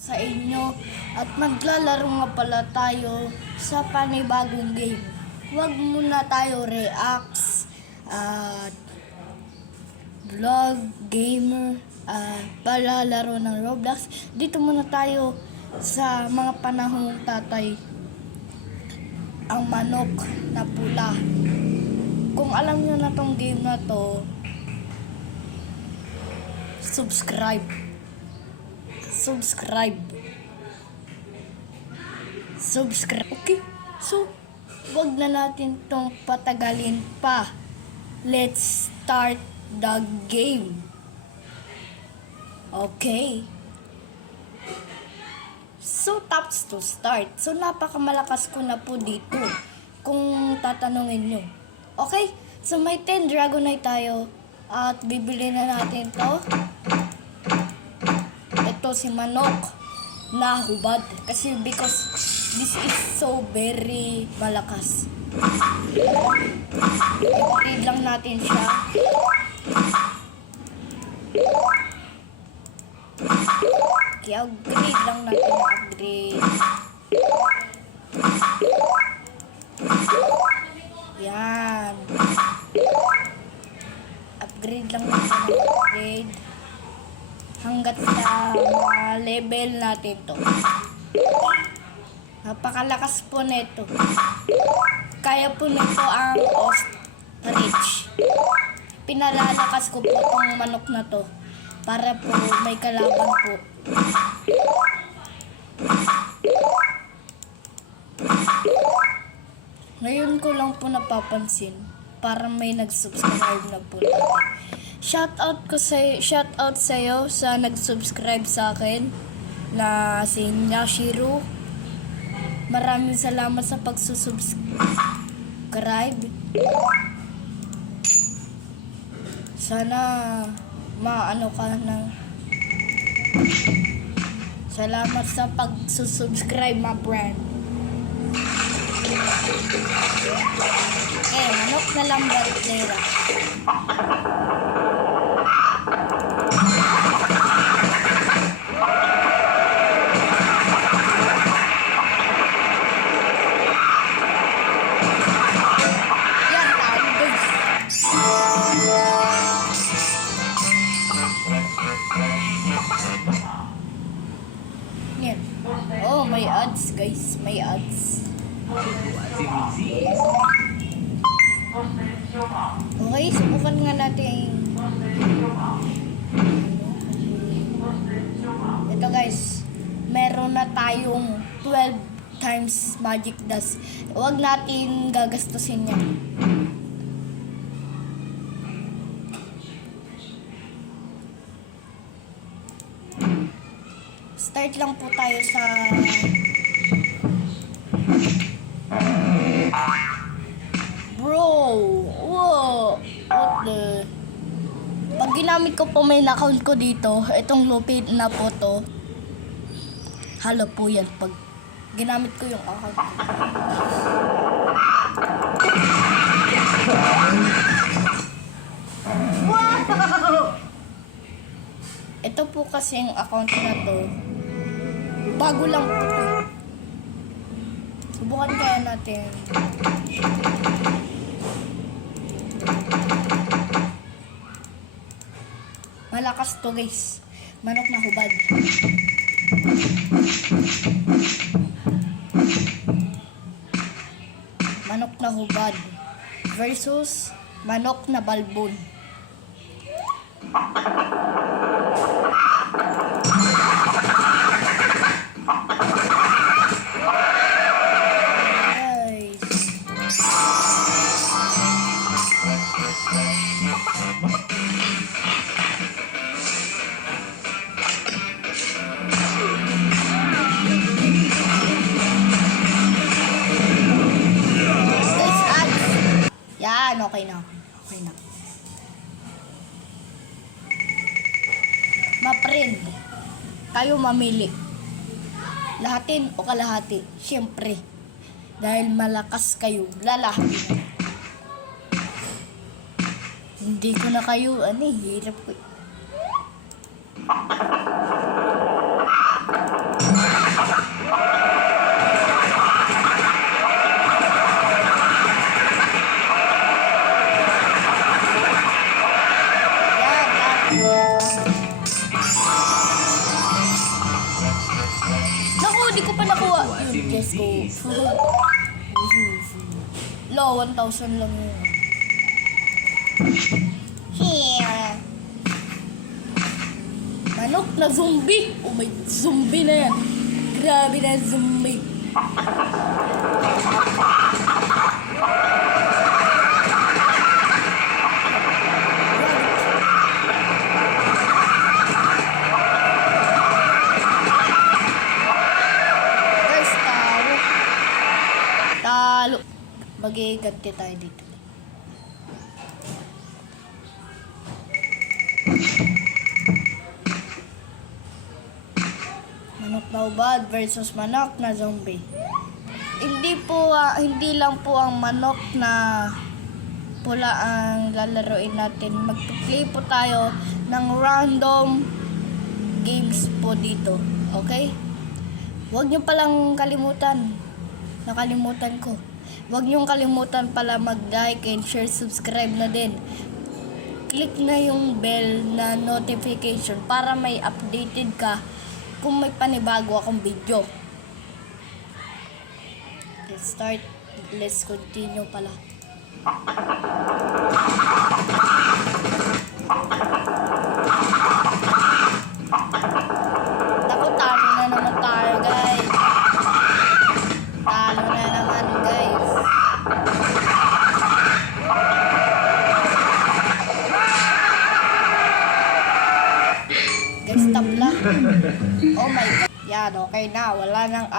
sa inyo at maglalaro nga pala tayo sa panibagong game. Huwag muna tayo reacts at vlog, gamer, at palalaro ng Roblox. Dito muna tayo sa mga panahong tatay ang manok na pula. Kung alam nyo na tong game na to, subscribe. Subscribe. Subscribe. Okay. So, wag na natin tong patagalin pa. Let's start the game. Okay. So, taps to start. So, napakamalakas ko na po dito. Kung tatanungin nyo. Okay? So, may 10 Dragonite tayo. At bibili na natin to. Ito si Manok na hubad. Kasi because this is so very malakas. I-upgrade lang natin siya. Kaya upgrade lang natin upgrade. Yan. Upgrade lang natin ang upgrade. Hanggat sa mga level natin to. Napakalakas po nito. Kaya po nito ang ostrich. Pinalalakas ko po itong manok na to. Para po may kalaban po. Ngayon ko lang po napapansin para may nag-subscribe na po natin. Shout out ko sa shout out sa iyo sa nag-subscribe sa akin na si Nyashiro. Maraming salamat sa pagsusubscribe. Sana maano ka ng Salamat sa pagsusubscribe, my friend. Eh, manok na lang baritera. Okay, subukan nga natin. Ito guys, meron na tayong 12 times magic dust. Huwag natin gagastusin yan. Start lang po tayo sa Bro, whoa, what the... Pag ginamit ko po main account ko dito, itong lupit na po to, halo po yan pag ginamit ko yung account. Ko. Ito po kasi yung account na to, bago lang po to. Subukan kaya natin. Malakas to guys. Manok na hubad. Manok na hubad versus manok na balbon. Kayo mamili. Lahatin o kalahati. Siyempre. Dahil malakas kayo, lalahati. Hindi ko na kayo, ano eh, hirap ko. Yun, yes ko. Lo, 1,000 lang yun. Here. Manok na zombie. Oh my, zombie na yan. Grabe na zombie. Magiganti tayo dito. Manok na ubad versus manok na zombie. Hindi po, ah, hindi lang po ang manok na pula ang lalaroin natin. Magpa-play po tayo ng random games po dito. Okay? Huwag niyo palang kalimutan. Nakalimutan ko. Huwag niyong kalimutan pala mag-like and share, subscribe na din. Click na yung bell na notification para may updated ka kung may panibago akong video. Let's start. Let's continue pala.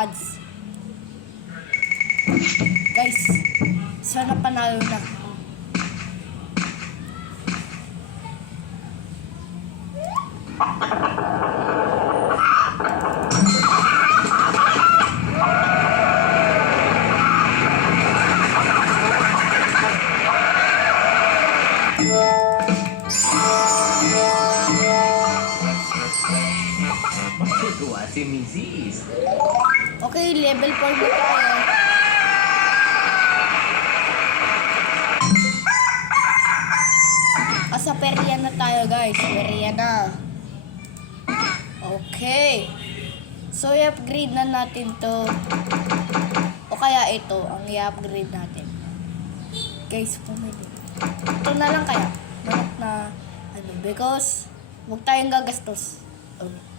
Wala Okay. So, i-upgrade na natin to. O kaya ito, ang i-upgrade natin. Guys, pumili. Ito na lang kaya. Manok na, ano, because, huwag tayong gagastos. Okay.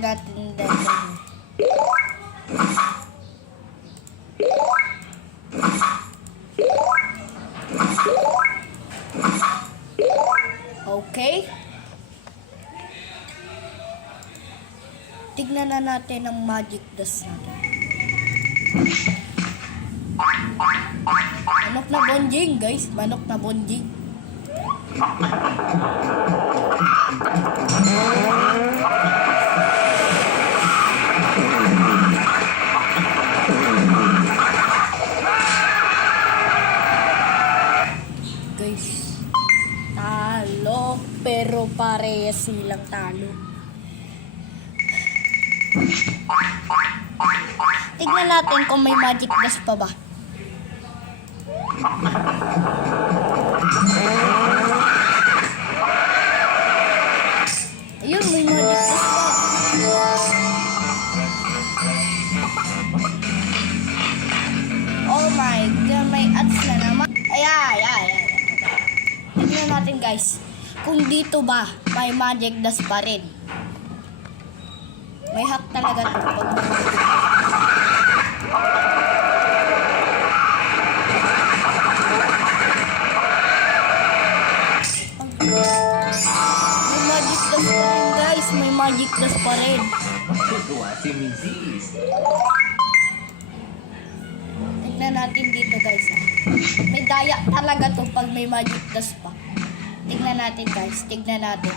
Natin dahil. Okay. Tignan na natin ang magic dust natin. Manok na bonjing, guys. Manok na bonjing. parehas silang talo. Tignan natin kung may magic dust pa ba. Ayun, may magic dust pa. Oh my God, may ads na naman. Ay, ay, ay, ay. Tignan natin guys. Kung dito ba, may magic dust pa rin. May hack talaga to. Pag may magic dust. Pa rin guys. may magic dust pa rin. Natutuwa si. Tignan natin dito guys. ah. May daya talaga to pag may magic dust natin guys. Tignan natin.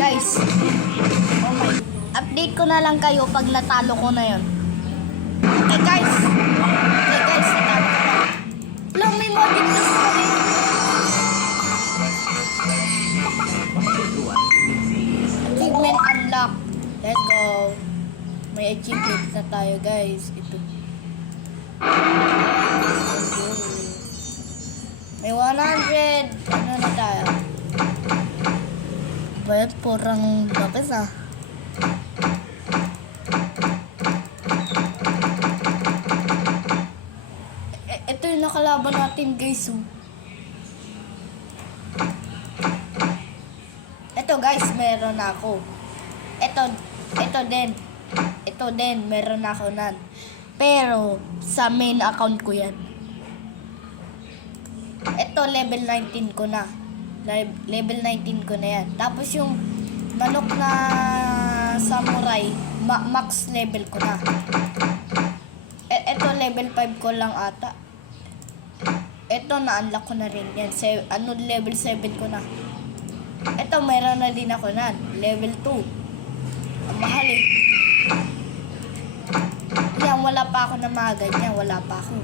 Guys. Oh my. Update ko na lang kayo pag natalo ko na yon. Okay guys. Okay Go. May achievement na tayo guys. Ito. May 100. Ano na tayo? Bayad porang lapis ah. E- ito yung nakalaban natin guys. oh. Ito guys, meron ako. Ito, ito din. Ito din, meron ako nan. Pero, sa main account ko yan. Ito, level 19 ko na. Le- Level 19 ko na yan. Tapos yung manok na samurai, ma- max level ko na. E- ito, level 5 ko lang ata. Ito, na-unlock ko na rin yan. Se- ano, level 7 ko na. Ito, meron na din ako na. Level 2. Ang mahal eh. Yan, wala pa ako na mga ganyan. Wala pa ako.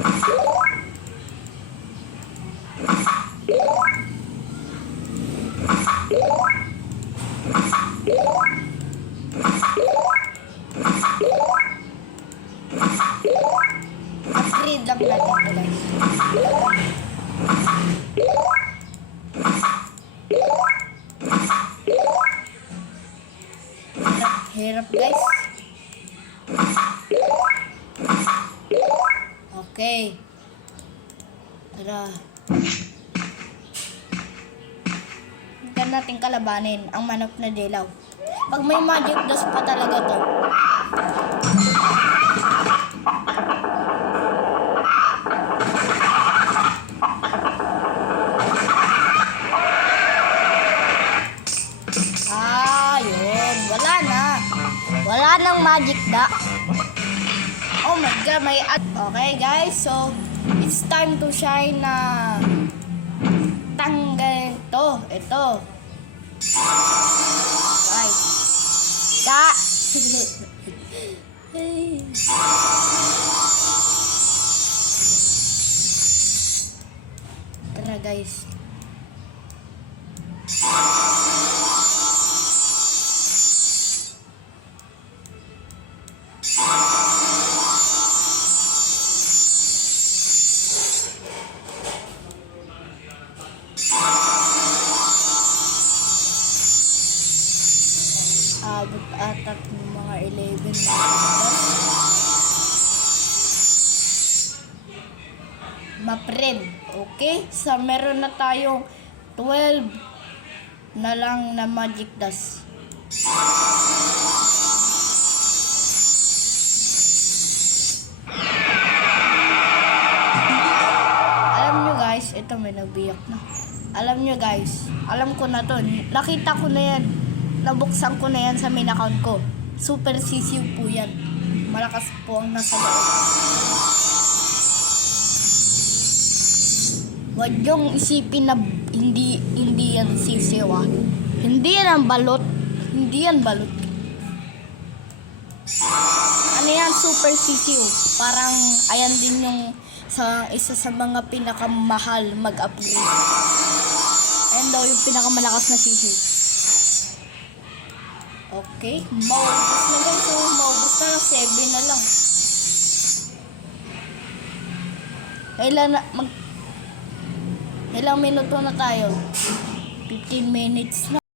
Thank you. Okay. Tara. Huwag natin kalabanin ang manok na dilaw. Pag may magic dust pa talaga to. Ah, yun. Wala na. Wala nang magic da. Oh my god, may at. Okay guys, so it's time to shine na tanggal to. Ito. Right. Da. Tara guys. Na tayong 12 na lang na magic dust. Alam nyo guys, ito may nagbiyak na. Alam nyo guys, alam ko na to. Nakita ko na yan. Nabuksan ko na yan sa main account ko. Super sisiw po yan. Malakas po ang nasa loob. Huwag yung isipin na hindi hindi yan sisiw ah. Hindi yan ang balot. Hindi yan balot. Ano yan, super sisiw. Parang ayan din yung sa isa sa mga pinakamahal mag-upgrade. Ayan daw yung pinakamalakas na sisiw. Okay, maubos na guys. So, maubos na lang. 7 na lang. Kailan na, mag... Ilang minuto na tayo? 15 minutes na.